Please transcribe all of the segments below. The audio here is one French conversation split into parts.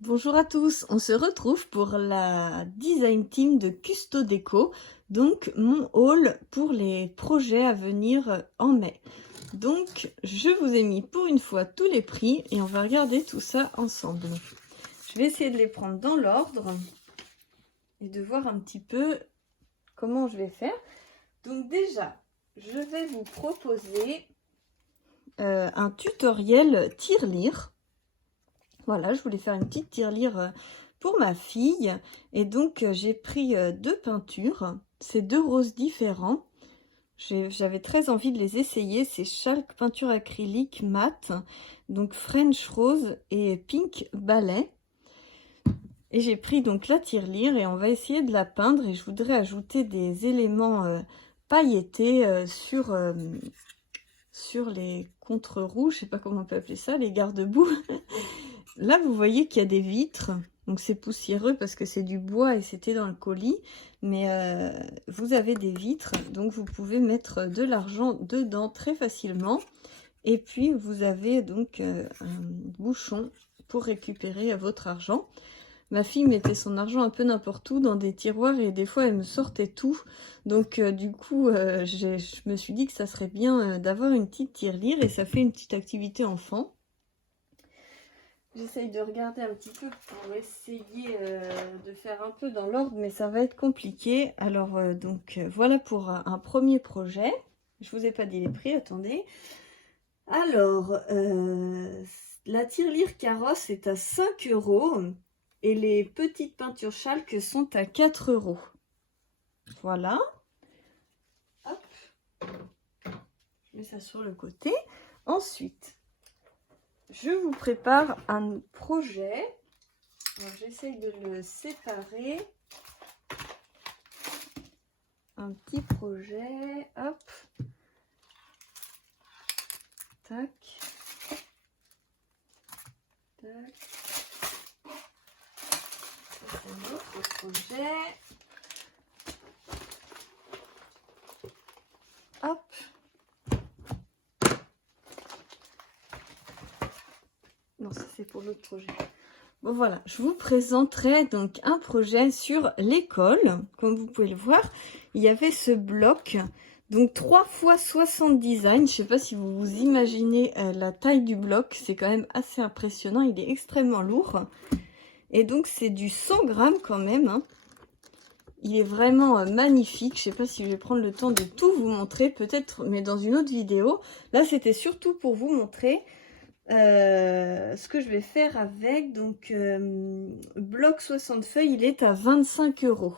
Bonjour à tous, on se retrouve pour la design team de Custo Déco, donc mon haul pour les projets à venir en mai. Donc je vous ai mis pour une fois tous les prix et on va regarder tout ça ensemble. Je vais essayer de les prendre dans l'ordre et de voir un petit peu comment je vais faire. Donc déjà, je vais vous proposer un tutoriel tirelire. Voilà, je voulais faire une petite tirelire pour ma fille. Et donc, j'ai pris deux peintures. C'est deux roses différents. J'avais très envie de les essayer. C'est Chalk peinture acrylique mat. Donc, French Rose et Pink Ballet. Et j'ai pris donc la tirelire et on va essayer de la peindre. Et je voudrais ajouter des éléments pailletés sur les contre-roues. Je sais pas comment on peut appeler ça, les garde-boue. Là, vous voyez qu'il y a des vitres. Donc, c'est poussiéreux parce que c'est du bois et c'était dans le colis. Mais vous avez des vitres. Donc, vous pouvez mettre de l'argent dedans très facilement. Et puis, vous avez donc un bouchon pour récupérer votre argent. Ma fille mettait son argent un peu n'importe où dans des tiroirs et des fois, elle me sortait tout. Donc, du coup, je me suis dit que ça serait bien d'avoir une petite tirelire et ça fait une petite activité enfant. J'essaye de regarder un petit peu pour essayer de faire un peu dans l'ordre, mais ça va être compliqué. Alors, voilà pour un premier projet. Je vous ai pas dit les prix, attendez. Alors, la tirelire carrosse est à 5 € et les petites peintures Chalk sont à 4 €. Voilà. Hop. Je mets ça sur le côté. Ensuite, je vous prépare un projet. J'essaye de le séparer. Un petit projet. Hop. Tac. Tac. Ça, c'est un autre projet. Hop. Non, ça c'est pour l'autre projet. Bon voilà, je vous présenterai donc un projet sur l'école. Comme vous pouvez le voir, il y avait ce bloc, donc 3 x 60 designs. Je ne sais pas si vous vous imaginez la taille du bloc, c'est quand même assez impressionnant, il est extrêmement lourd. Et donc c'est du 100 grammes quand même, hein. Il est vraiment magnifique. Je ne sais pas si je vais prendre le temps de tout vous montrer, peut-être, mais dans une autre vidéo. Là, c'était surtout pour vous montrer ce que je vais faire avec. Donc, bloc 60 feuilles, il est à 25 €.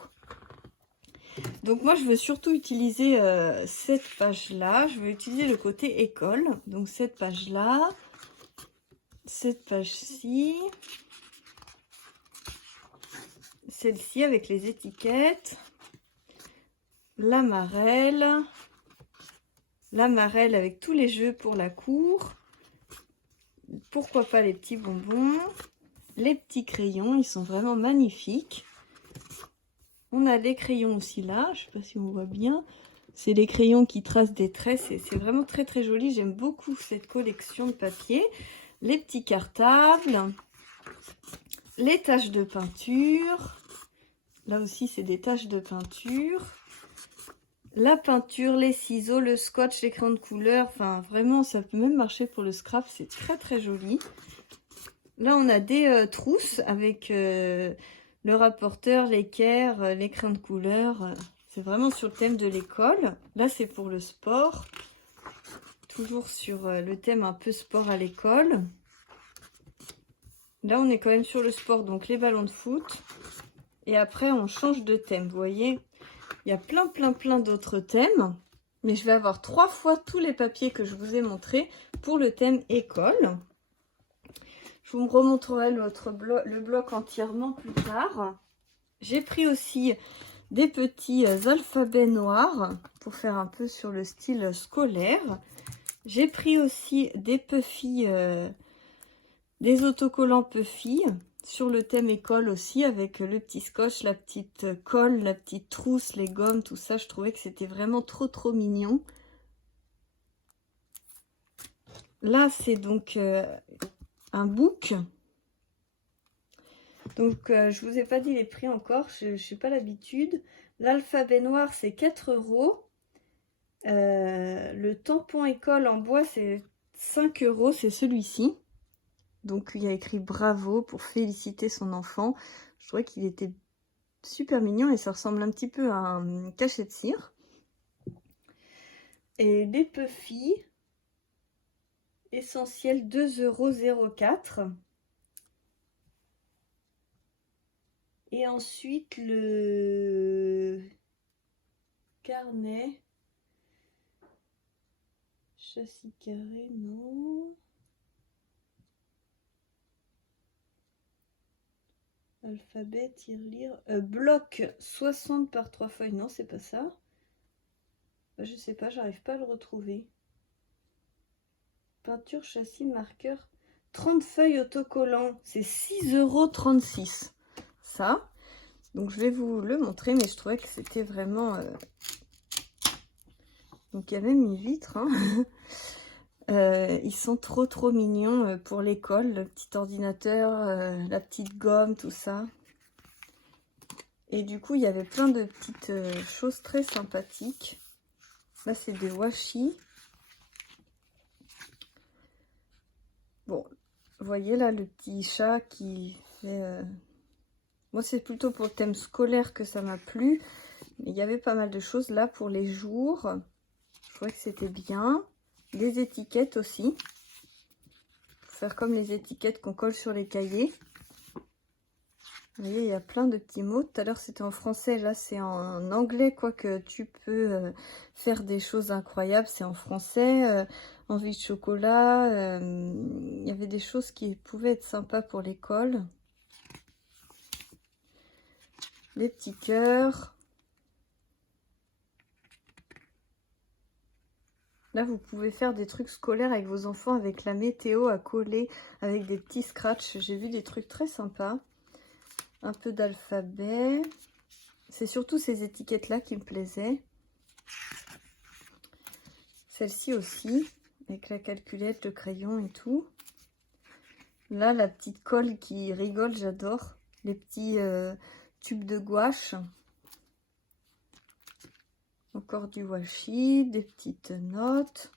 Donc, moi, je veux surtout utiliser cette page-là. Je vais utiliser le côté école. Donc, cette page-là, cette page-ci, celle-ci avec les étiquettes, l'amarelle avec tous les jeux pour la cour. Pourquoi pas les petits bonbons, les petits crayons, ils sont vraiment magnifiques. On a les crayons aussi là, je sais pas si on voit bien. C'est les crayons qui tracent des traits, c'est vraiment très très joli. J'aime beaucoup cette collection de papier. Les petits cartables, les taches de peinture. Là aussi, c'est des taches de peinture. La peinture, les ciseaux, le scotch, les crayons de couleur. Enfin, vraiment, ça peut même marcher pour le scrap. C'est très très joli. Là, on a des trousses avec le rapporteur, l'équerre, les crayons de couleur. C'est vraiment sur le thème de l'école. Là, c'est pour le sport. Toujours sur le thème un peu sport à l'école. Là, on est quand même sur le sport, donc les ballons de foot. Et après, on change de thème. Vous voyez, il y a plein d'autres thèmes. Mais je vais avoir 3 fois tous les papiers que je vous ai montrés pour le thème école. Je vous remontrerai le bloc entièrement plus tard. J'ai pris aussi des petits alphabets noirs pour faire un peu sur le style scolaire. J'ai pris aussi des Puffy, des autocollants Puffy sur le thème école aussi, avec le petit scotch, la petite colle, la petite trousse, les gommes, tout ça. Je trouvais que c'était vraiment trop mignon. Là, c'est donc un book. Donc je vous ai pas dit les prix encore, je n'ai pas l'habitude. L'alphabet noir c'est 4 €. Le tampon école en bois c'est 5 €, c'est celui-ci. Donc il y a écrit bravo pour féliciter son enfant. Je trouvais qu'il était super mignon et ça ressemble un petit peu à un cachet de cire. Et les Puffy essentiel 2,04 €. Et ensuite le carnet châssis carré, non. Alphabet, tirelire, bloc 60 par 3 feuilles, non c'est pas ça. Je sais pas, j'arrive pas à le retrouver. Peinture, châssis, marqueur, 30 feuilles autocollants, c'est 6,36 €. Ça, donc je vais vous le montrer, mais je trouvais que c'était vraiment... Donc il y a même une vitre, hein. Ils sont trop mignons pour l'école, le petit ordinateur, la petite gomme, tout ça. Et du coup, il y avait plein de petites choses très sympathiques. Là, c'est des washi. Bon, vous voyez là le petit chat qui fait... Moi, c'est plutôt pour le thème scolaire que ça m'a plu. Mais il y avait pas mal de choses là pour les jours. Je trouvais que c'était bien. Des étiquettes aussi. Pour faire comme les étiquettes qu'on colle sur les cahiers. Vous voyez, il y a plein de petits mots. Tout à l'heure, c'était en français. Là, c'est en anglais. Quoique tu peux faire des choses incroyables. C'est en français. Envie de chocolat. Il y avait des choses qui pouvaient être sympas pour l'école. Les petits cœurs. Là, vous pouvez faire des trucs scolaires avec vos enfants, avec la météo à coller, avec des petits scratchs. J'ai vu des trucs très sympas. Un peu d'alphabet. C'est surtout ces étiquettes-là qui me plaisaient. Celle-ci aussi, avec la calculette, le crayon et tout. Là, la petite colle qui rigole, j'adore. Les petits tubes de gouache. Encore du washi, des petites notes.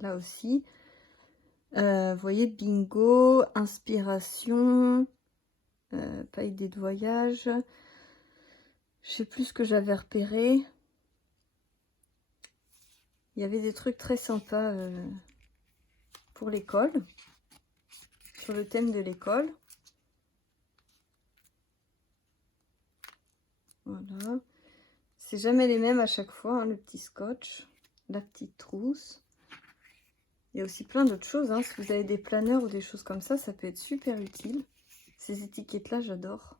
Là aussi. Vous voyez, bingo, inspiration, pas idée de voyage. Je sais plus ce que j'avais repéré. Il y avait des trucs très sympas pour l'école, sur le thème de l'école. Voilà. C'est jamais les mêmes à chaque fois, hein, le petit scotch, la petite trousse. Il y a aussi plein d'autres choses, hein. Si vous avez des planeurs ou des choses comme ça peut être super utile. Ces étiquettes-là, j'adore.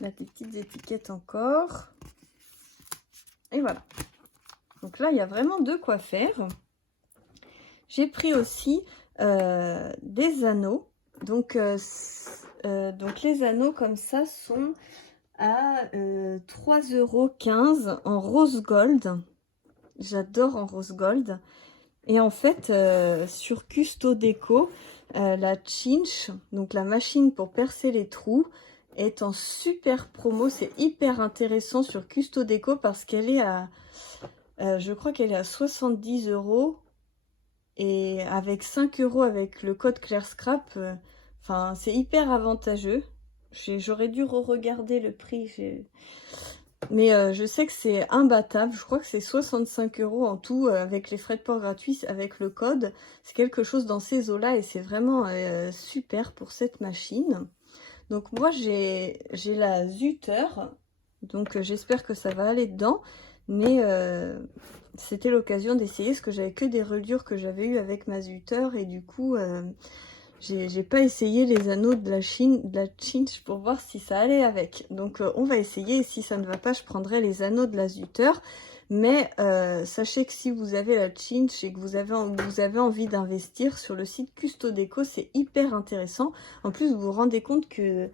Là, des petites étiquettes encore. Et voilà. Donc là, il y a vraiment de quoi faire. J'ai pris aussi des anneaux. Donc les anneaux comme ça sont à 3,15 € en rose gold. J'adore en rose gold. Et en fait, sur Custo Déco, la cinch, donc la machine pour percer les trous, est en super promo. C'est hyper intéressant sur Custo Déco parce qu'elle est à... je crois qu'elle est à 70 €. Et avec 5 € avec le code ClairScrap, enfin c'est hyper avantageux. J'aurais dû re-regarder le prix. Mais je sais que c'est imbattable. Je crois que c'est 65 € en tout avec les frais de port gratuits avec le code. C'est quelque chose dans ces eaux-là et c'est vraiment super pour cette machine. Donc moi j'ai la Zutter. Donc j'espère que ça va aller dedans. Mais c'était l'occasion d'essayer parce que j'avais que des reliures que j'avais eu avec ma Zutter. Et du coup j'ai pas essayé les anneaux de la cinch pour voir si ça allait avec. Donc on va essayer et si ça ne va pas, je prendrai les anneaux de la Zutter. Mais sachez que si vous avez la cinch et que vous avez envie d'investir sur le site Custo Déco, c'est hyper intéressant. En plus, vous vous rendez compte que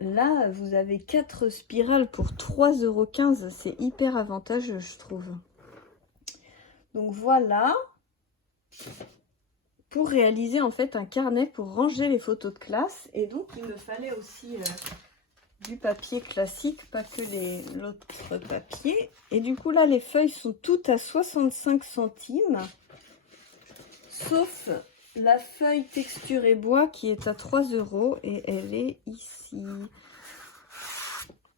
là, vous avez 4 spirales pour 3,15 €. C'est hyper avantageux, je trouve. Donc voilà. pour réaliser en fait un carnet pour ranger les photos de classe. Et donc il me fallait aussi du papier classique, pas que l'autre papier. Et du coup là les feuilles sont toutes à 65 centimes, sauf la feuille texture et bois qui est à 3 € et elle est ici.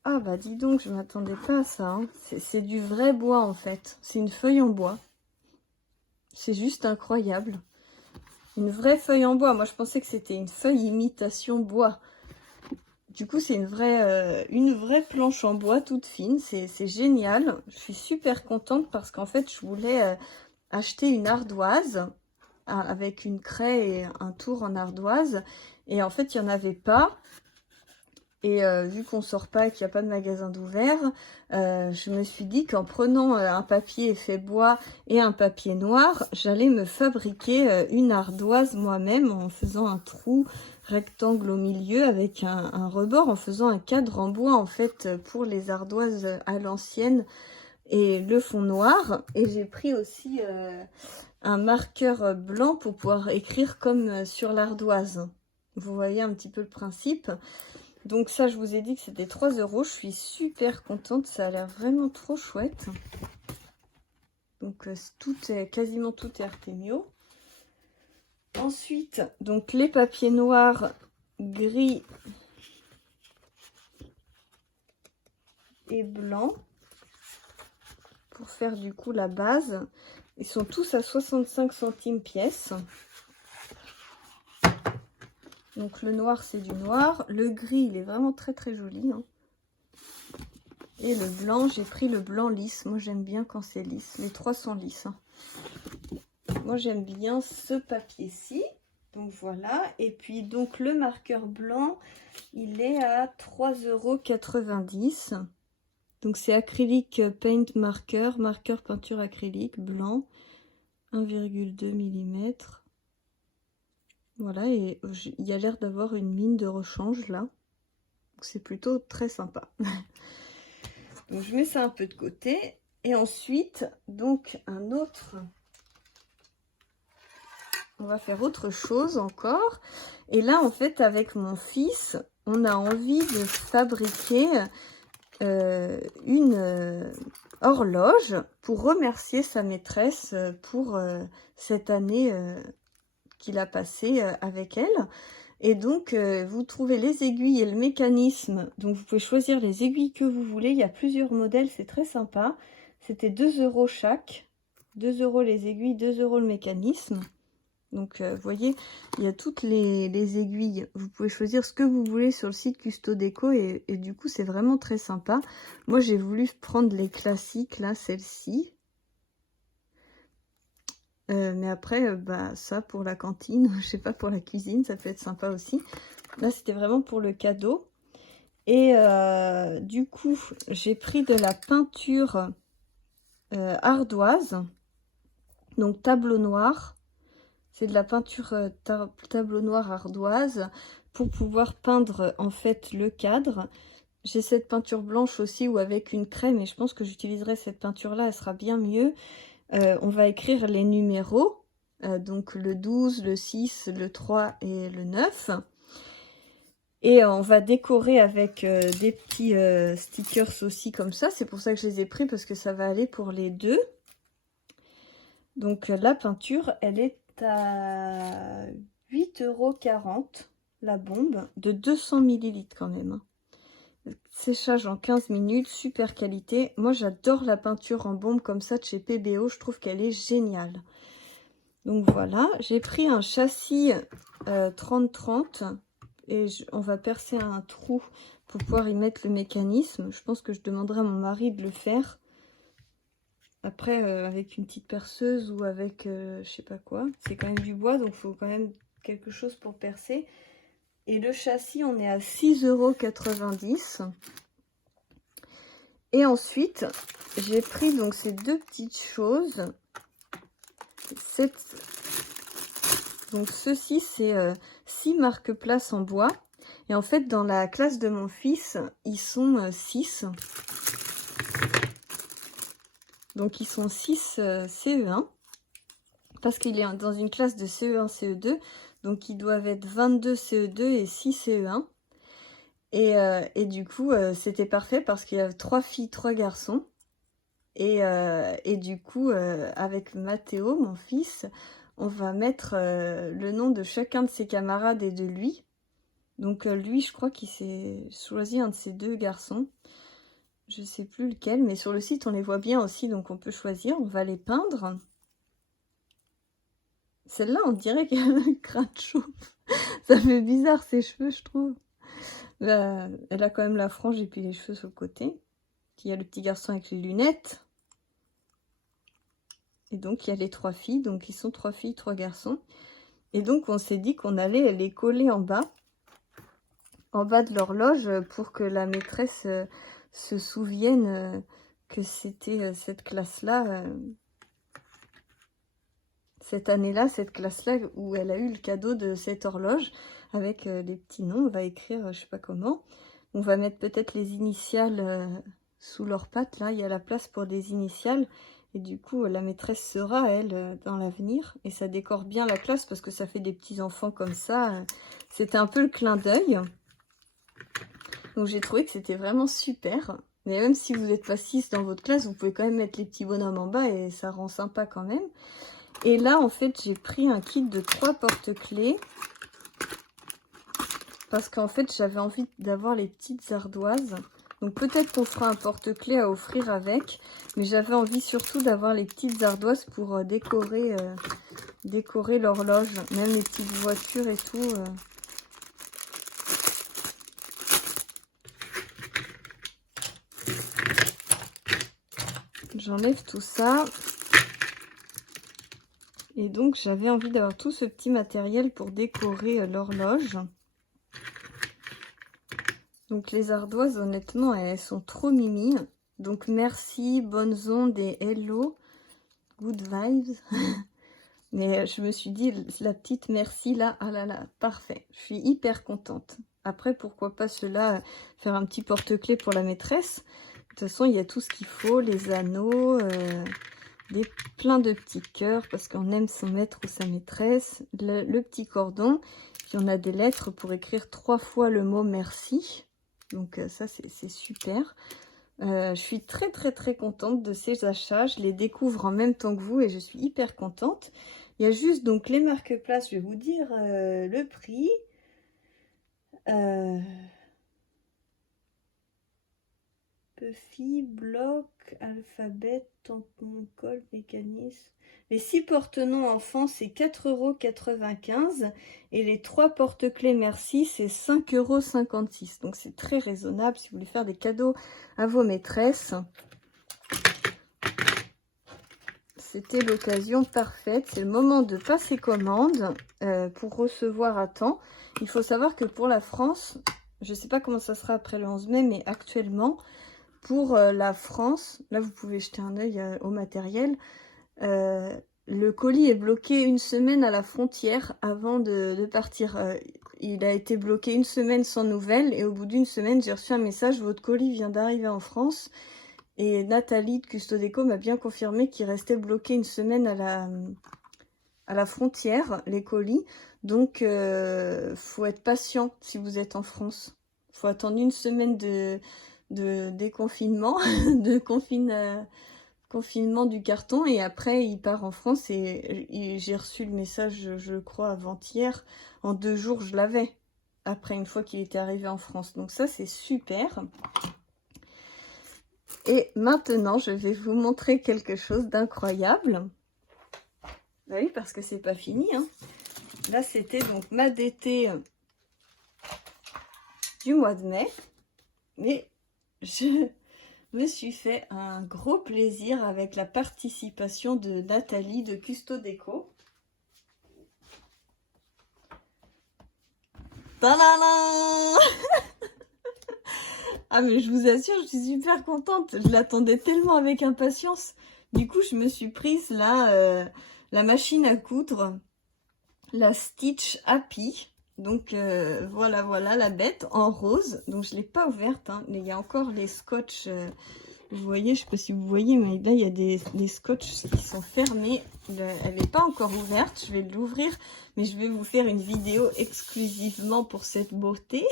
Ah bah dis donc, je m'attendais pas à ça, hein. C'est du vrai bois en fait, c'est une feuille en bois. C'est juste incroyable. Une vraie feuille en bois, moi je pensais que c'était une feuille imitation bois. Du coup c'est une vraie planche en bois toute fine, c'est génial. Je suis super contente parce qu'en fait je voulais acheter une ardoise avec une craie et un tour en ardoise. Et en fait il n'y en avait pas. Et vu qu'on sort pas et qu'il n'y a pas de magasin d'ouvert, je me suis dit qu'en prenant un papier effet bois et un papier noir, j'allais me fabriquer une ardoise moi-même en faisant un trou rectangle au milieu avec un rebord, en faisant un cadre en bois en fait pour les ardoises à l'ancienne et le fond noir. Et j'ai pris aussi un marqueur blanc pour pouvoir écrire comme sur l'ardoise. Vous voyez un petit peu le principe. Donc ça, je vous ai dit que c'était 3 €. Je suis super contente. Ça a l'air vraiment trop chouette. Donc quasiment tout est Artemio. Ensuite, donc les papiers noirs, gris et blanc pour faire du coup la base. Ils sont tous à 65 centimes pièce. Donc le noir c'est du noir, le gris il est vraiment très très joli, hein. Et le blanc, j'ai pris le blanc lisse, moi j'aime bien quand c'est lisse, les trois sont lisses, hein. Moi j'aime bien ce papier-ci, donc voilà. Et puis donc le marqueur blanc, il est à 3,90 €. Donc c'est acrylique paint marqueur, marqueur peinture acrylique blanc, 1,2 mm. Voilà, et il y a l'air d'avoir une mine de rechange là. C'est plutôt très sympa. Donc je mets ça un peu de côté. Et ensuite, donc un autre... On va faire autre chose encore. Et là, en fait, avec mon fils, on a envie de fabriquer une horloge pour remercier sa maîtresse pour cette année qu'il a passée avec elle. Et donc, vous trouvez les aiguilles et le mécanisme. Donc, vous pouvez choisir les aiguilles que vous voulez. Il y a plusieurs modèles, c'est très sympa. C'était 2 € chaque. 2 € les aiguilles, 2 € le mécanisme. Donc, vous voyez, il y a toutes les aiguilles. Vous pouvez choisir ce que vous voulez sur le site Custo Déco. Et du coup, c'est vraiment très sympa. Moi, j'ai voulu prendre les classiques, là, celle-ci. Mais après, bah, ça pour la cantine, je sais pas, pour la cuisine, ça peut être sympa aussi. Là, c'était vraiment pour le cadeau. Et du coup, j'ai pris de la peinture ardoise, donc tableau noir. C'est de la peinture tableau noir ardoise pour pouvoir peindre en fait le cadre. J'ai cette peinture blanche aussi ou avec une crème, et je pense que j'utiliserai cette peinture-là, elle sera bien mieux. On va écrire les numéros, donc le 12, le 6, le 3 et le 9. Et on va décorer avec des petits stickers aussi comme ça. C'est pour ça que je les ai pris, parce que ça va aller pour les deux. Donc la peinture, elle est à 8,40 €, la bombe, de 200 ml quand même. Séchage en 15 minutes, super qualité. Moi j'adore la peinture en bombe comme ça de chez PBO, je trouve qu'elle est géniale. Donc voilà, j'ai pris un châssis 30-30 et on va percer un trou pour pouvoir y mettre le mécanisme. Je pense que je demanderai à mon mari de le faire. Après avec une petite perceuse ou avec je sais pas quoi. C'est quand même du bois, donc il faut quand même quelque chose pour percer. Et le châssis, on est à 6,90 €. Et ensuite, j'ai pris donc ces deux petites choses. Donc ceci, c'est 6 marque-places en bois. Et en fait, dans la classe de mon fils, ils sont 6. Donc ils sont 6 CE1. parce qu'il est dans une classe de CE1, CE2, donc ils doivent être 22 CE2 et 6 CE1. Et du coup, c'était parfait parce qu'il y a 3 filles, 3 garçons. Et du coup, avec Mathéo, mon fils, on va mettre le nom de chacun de ses camarades et de lui. Donc lui, je crois qu'il s'est choisi un de ces 2 garçons. Je sais plus lequel, mais sur le site, on les voit bien aussi, donc on peut choisir. On va les peindre. Celle-là, on dirait qu'elle a un crâne chauve. Ça fait bizarre, ses cheveux, je trouve. Là, elle a quand même la frange et puis les cheveux sur le côté. Il y a le petit garçon avec les lunettes. Et donc, il y a les 3 filles. Donc, ils sont 3 filles, 3 garçons. Et donc, on s'est dit qu'on allait les coller en bas de l'horloge pour que la maîtresse se souvienne que c'était cette classe-là, cette année-là, cette classe-là où elle a eu le cadeau de cette horloge avec les petits noms. On va écrire, je sais pas comment. On va mettre peut-être les initiales sous leurs pattes. Là, il y a la place pour des initiales. Et du coup, la maîtresse sera, elle, dans l'avenir. Et ça décore bien la classe parce que ça fait des petits enfants comme ça. C'était un peu le clin d'œil. Donc j'ai trouvé que c'était vraiment super. Mais même si vous n'êtes pas 6 dans votre classe, vous pouvez quand même mettre les petits bonhommes en bas et ça rend sympa quand même. Et là, en fait, j'ai pris un kit de 3 porte-clés. Parce qu'en fait, j'avais envie d'avoir les petites ardoises. Donc peut-être qu'on fera un porte-clés à offrir avec. Mais j'avais envie surtout d'avoir les petites ardoises pour décorer l'horloge. Même les petites voitures et tout. J'enlève tout ça. Et donc, j'avais envie d'avoir tout ce petit matériel pour décorer l'horloge. Donc, les ardoises, honnêtement, elles sont trop mimi. Donc, merci, bonnes ondes et hello, good vibes. Mais je me suis dit, la petite merci là, ah là là, parfait. Je suis hyper contente. Après, pourquoi pas cela, faire un petit porte-clés pour la maîtresse. De toute façon, il y a tout ce qu'il faut, les anneaux, plein de petits cœurs parce qu'on aime son maître ou sa maîtresse, le petit cordon, puis on a des lettres pour écrire 3 fois le mot merci. Donc ça, c'est super. Je suis très contente de ces achats. Je les découvre en même temps que vous et je suis hyper contente. Il y a juste donc les marque-places. Je vais vous dire le prix. Puffy, bloc, alphabet, tampon, colle, mécanisme. Les 6 porte-noms enfants, c'est 4,95 € et les 3 porte-clés merci, c'est 5,56 €. Donc c'est très raisonnable si vous voulez faire des cadeaux à vos maîtresses. C'était l'occasion parfaite. C'est le moment de passer commande pour recevoir à temps. Il faut savoir que pour la France, je ne sais pas comment ça sera après le 11 mai, mais actuellement, pour la France, là vous pouvez jeter un œil au matériel, le colis est bloqué 1 semaine à la frontière avant de partir. Il a été bloqué 1 semaine sans nouvelles et au bout d'1 semaine, j'ai reçu un message, votre colis vient d'arriver en France. Et Nathalie de Custo Déco m'a bien confirmé qu'il restait bloqué 1 semaine à la frontière, les colis. Donc, faut être patient si vous êtes en France. Faut attendre 1 semaine de déconfinement, confinement du carton et après il part en France et j'ai reçu le message, je crois, avant-hier. En 2 jours, je l'avais, après une fois qu'il était arrivé en France. Donc ça, c'est super. Et maintenant, je vais vous montrer quelque chose d'incroyable. Bah oui, parce que c'est pas fini, hein. Là, c'était donc ma d'été du mois de mai. Mais je me suis fait un gros plaisir avec la participation de Nathalie de Custo Déco. Tadam! Ah mais je vous assure, je suis super contente. Je l'attendais tellement avec impatience. Du coup, je me suis prise là la machine à coudre, la Stitch Happy. Donc voilà la bête en rose. Donc je l'ai pas ouverte, hein. Il y a encore les scotch Vous voyez, je sais pas si vous voyez, mais là il y a des scotch qui sont fermés. Elle n'est pas encore ouverte, je vais l'ouvrir, mais je vais vous faire une vidéo exclusivement pour cette beauté.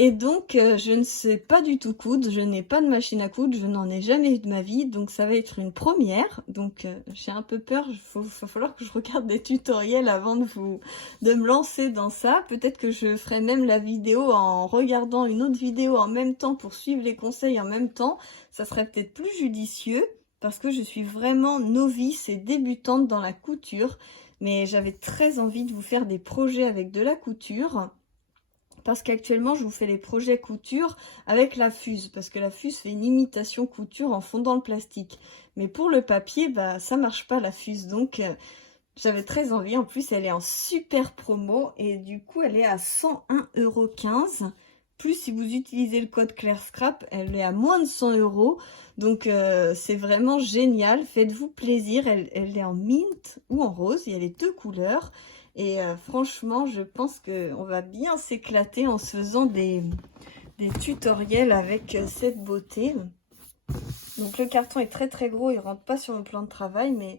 Et donc, je ne sais pas du tout coudre, je n'ai pas de machine à coudre, je n'en ai jamais eu de ma vie, donc ça va être une première. Donc, j'ai un peu peur, va falloir que je regarde des tutoriels avant de me lancer dans ça. Peut-être que je ferai même la vidéo en regardant une autre vidéo en même temps pour suivre les conseils en même temps. Ça serait peut-être plus judicieux parce que je suis vraiment novice et débutante dans la couture. Mais j'avais très envie de vous faire des projets avec de la couture. Parce qu'actuellement, je vous fais les projets couture avec la fuse. Parce que la fuse fait une imitation couture en fondant le plastique. Mais pour le papier, bah ça marche pas la fuse. Donc, j'avais très envie. En plus, elle est en super promo. Et du coup, elle est à 101,15 €. Plus, si vous utilisez le code CLAIRSCRAP, elle est à moins de 100 €. Donc, c'est vraiment génial. Faites-vous plaisir. Elle est en mint ou en rose. Il y a les deux couleurs. Et franchement, je pense qu'on va bien s'éclater en se faisant des tutoriels avec cette beauté. Donc le carton est très très gros, il rentre pas sur mon plan de travail, mais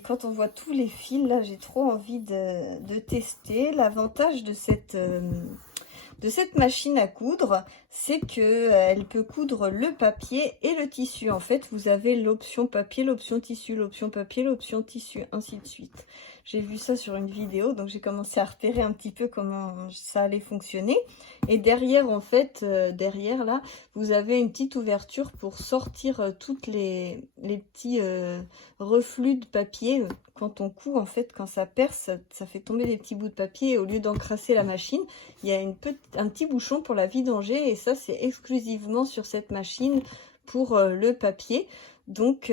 quand on voit tous les fils, là j'ai trop envie de tester. L'avantage de cette machine à coudre, c'est que elle peut coudre le papier et le tissu. En fait, vous avez l'option papier, l'option tissu, l'option papier, l'option tissu, ainsi de suite. J'ai vu ça sur une vidéo, donc j'ai commencé à repérer un petit peu comment ça allait fonctionner. Et derrière, en fait, derrière là, vous avez une petite ouverture pour sortir toutes les petits reflux de papier. Quand on coud, en fait, quand ça perce, ça fait tomber des petits bouts de papier. Et au lieu d'encrasser la machine, il y a un petit bouchon pour la vidanger. Et ça, c'est exclusivement sur cette machine pour le papier. Donc,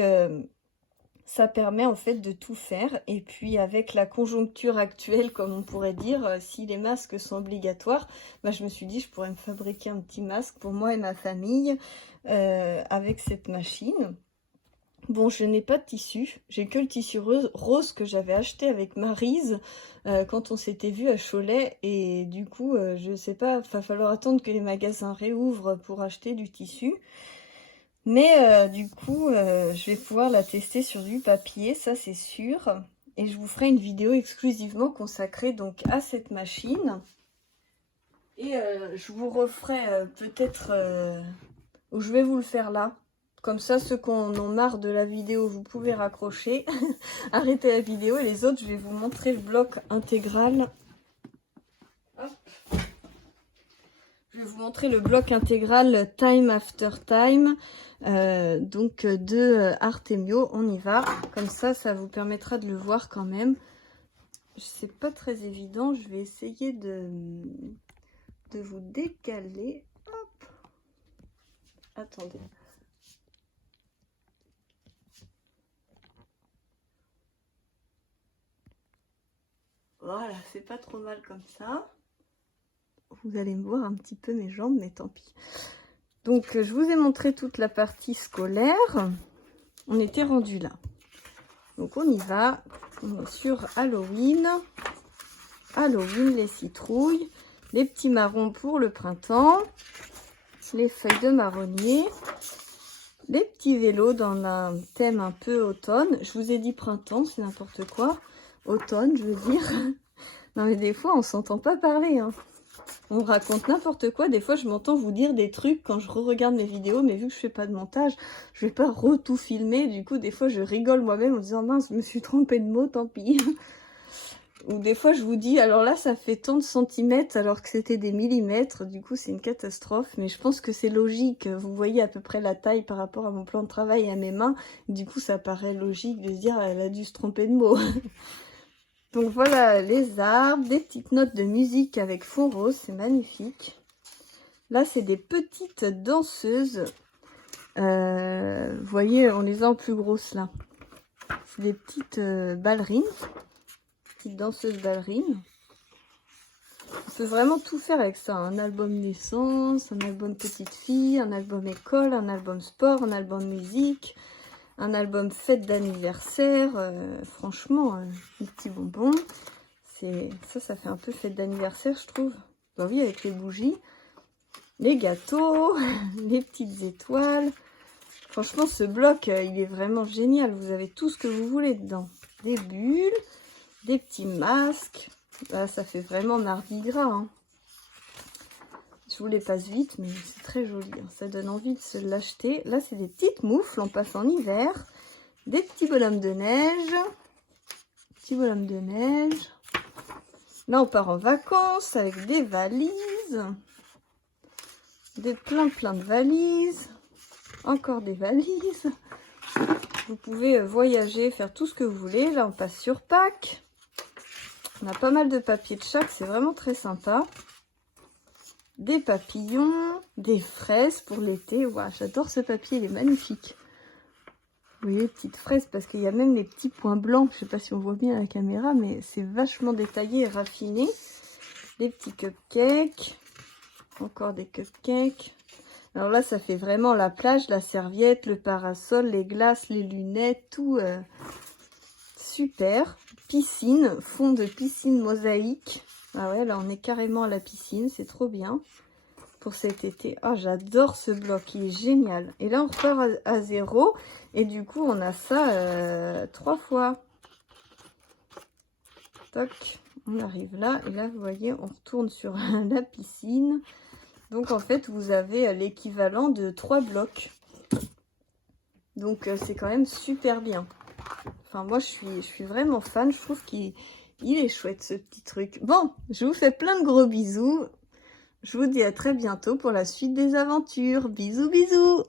ça permet en fait de tout faire. Et puis avec la conjoncture actuelle, comme on pourrait dire, si les masques sont obligatoires, bah, je me suis dit je pourrais me fabriquer un petit masque pour moi et ma famille avec cette machine. Bon, je n'ai pas de tissu, j'ai que le tissu rose que j'avais acheté avec Maryse quand on s'était vu à Cholet. Et du coup, je sais pas, il va falloir attendre que les magasins réouvrent pour acheter du tissu. Mais du coup, je vais pouvoir la tester sur du papier, ça c'est sûr. Et je vous ferai une vidéo exclusivement consacrée donc à cette machine. Et je vous referai peut-être, ou je vais vous le faire là. Comme ça, ceux qui en ont marre de la vidéo, vous pouvez raccrocher, arrêter la vidéo. Et les autres, je vais vous montrer le bloc intégral. Hop. Je vais vous montrer le bloc intégral Time After Time. Donc de Artemio, on y va. Comme ça vous permettra de le voir quand même. C'est pas très évident, je vais essayer de vous décaler. Hop. Attendez. Voilà, c'est pas trop mal comme ça. Vous allez me voir un petit peu mes jambes, mais tant pis. Donc, je vous ai montré toute la partie scolaire. On était rendu là. Donc, on y va. On est sur Halloween. Halloween, les citrouilles, les petits marrons pour le printemps, les feuilles de marronnier, les petits vélos dans un thème un peu automne. Je vous ai dit printemps, c'est n'importe quoi. Automne, je veux dire. Non, mais des fois, on s'entend pas parler, hein. On raconte n'importe quoi. Des fois, je m'entends vous dire des trucs quand je re-regarde mes vidéos, mais vu que je fais pas de montage, je vais pas tout filmer. Du coup, des fois, je rigole moi-même en disant mince, je me suis trompée de mots, tant pis. Ou des fois, je vous dis, alors là, ça fait tant de centimètres alors que c'était des millimètres. Du coup, c'est une catastrophe. Mais je pense que c'est logique. Vous voyez à peu près la taille par rapport à mon plan de travail et à mes mains. Du coup, ça paraît logique de se dire, elle a dû se tromper de mots. Donc voilà les arbres, des petites notes de musique avec fond rose, c'est magnifique. Là, c'est des petites danseuses. Vous voyez, on les a en plus grosses là. C'est des petites ballerines, petites danseuses ballerines. On peut vraiment tout faire avec ça. Un album naissance, un album petite fille, un album école, un album sport, un album musique. Un album fête d'anniversaire, franchement, les petits bonbons, ça fait un peu fête d'anniversaire, je trouve. Bah oui, avec les bougies, les gâteaux, les petites étoiles, Franchement, ce bloc, il est vraiment génial. Vous avez tout ce que vous voulez dedans. Des bulles, des petits masques. Là, ça fait vraiment Mardi Gras, hein. Je vous les passe vite, mais c'est très joli, hein. Ça donne envie de se l'acheter. Là, c'est des petites moufles. On passe en hiver. Des petits bonhommes de neige. Petits bonhommes de neige. Là, on part en vacances avec des valises. Plein de valises. Encore des valises. Vous pouvez voyager, faire tout ce que vous voulez. Là, on passe sur Pâques. On a pas mal de papier de chaque. C'est vraiment très sympa. Des papillons. Des fraises pour l'été. Waouh, j'adore ce papier. Il est magnifique. Vous voyez, les petites fraises, parce qu'il y a même les petits points blancs. Je ne sais pas si on voit bien à la caméra, mais c'est vachement détaillé et raffiné. Des petits cupcakes. Encore des cupcakes. Alors là, ça fait vraiment la plage, la serviette, le parasol, les glaces, les lunettes, tout super. Piscine, fond de piscine mosaïque. Ah ouais, là, on est carrément à la piscine, c'est trop bien. Pour cet été. Ah, j'adore ce bloc, il est génial. Et là, on repart à 0. Et du coup, on a ça 3 fois. Toc, on arrive là. Et là, vous voyez, on retourne sur la piscine. Donc, en fait, vous avez l'équivalent de 3 blocs. Donc, c'est quand même super bien. Enfin, moi, je suis vraiment fan. Je trouve qu'il est chouette, ce petit truc. Bon, je vous fais plein de gros bisous. Je vous dis à très bientôt pour la suite des aventures. Bisous, bisous!